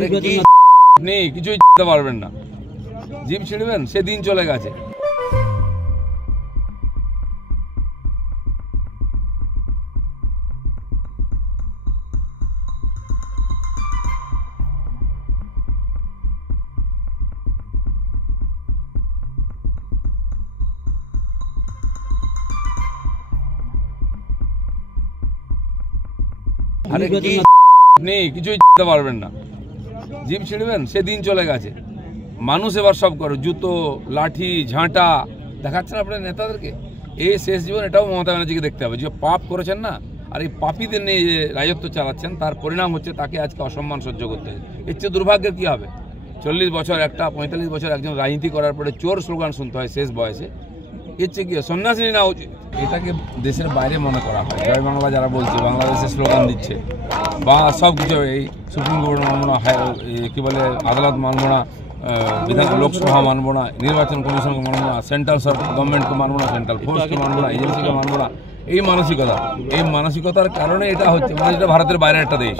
আরে কি নেই, কিছুই করতে পারবেন না। জিভ ছিড়বেন, সে দিন চলে গেছে। আরে কি নেই, কিছুই করতে পারবেন না। জিভ ছিড়বেন, সে দিন চলে গেছে। মানুষ এবার সব করে, জুতো, লাঠি, ঝাঁটা দেখাচ্ছেন আপনার নেতাদেরকে। এই শেষ জীবন এটাও মমতা ব্যানার্জিকে দেখতে হবে, যে পাপ করেছেন না, আর এই পাপীদের নিয়ে যে রাজত্ব চালাচ্ছেন, তার পরিণাম হচ্ছে তাকে আজকে অসম্মান সহ্য করতে হবে। এর চেয়ে দুর্ভাগ্যের কী হবে? 40 বছর একটা, 45 বছর একজন রাজনীতি করার পরে চোর স্লোগান শুনতে হয় শেষ বয়সে। এর চেয়ে কি সন্ন্যাসী না উচিত? এটাকে দেশের বাইরে মনে করা হয়। জয় বাংলা যারা বলছে, বাংলাদেশের স্লোগান দিচ্ছে, বা সব কিছু এই সুপ্রিম কোর্ট মানব না, কী বলে আদালত মানব না, লোকসভা মানব না, নির্বাচন কমিশনকে মানব না, সেন্ট্রাল গভর্নমেন্টকে মানব না, সেন্ট্রাল ফোর্সকে মানব না, এজেন্সিকে মানব না। এই মানসিকতার কারণে এটা হচ্ছে, মানে এটা ভারতের বাইরের একটা দেশ।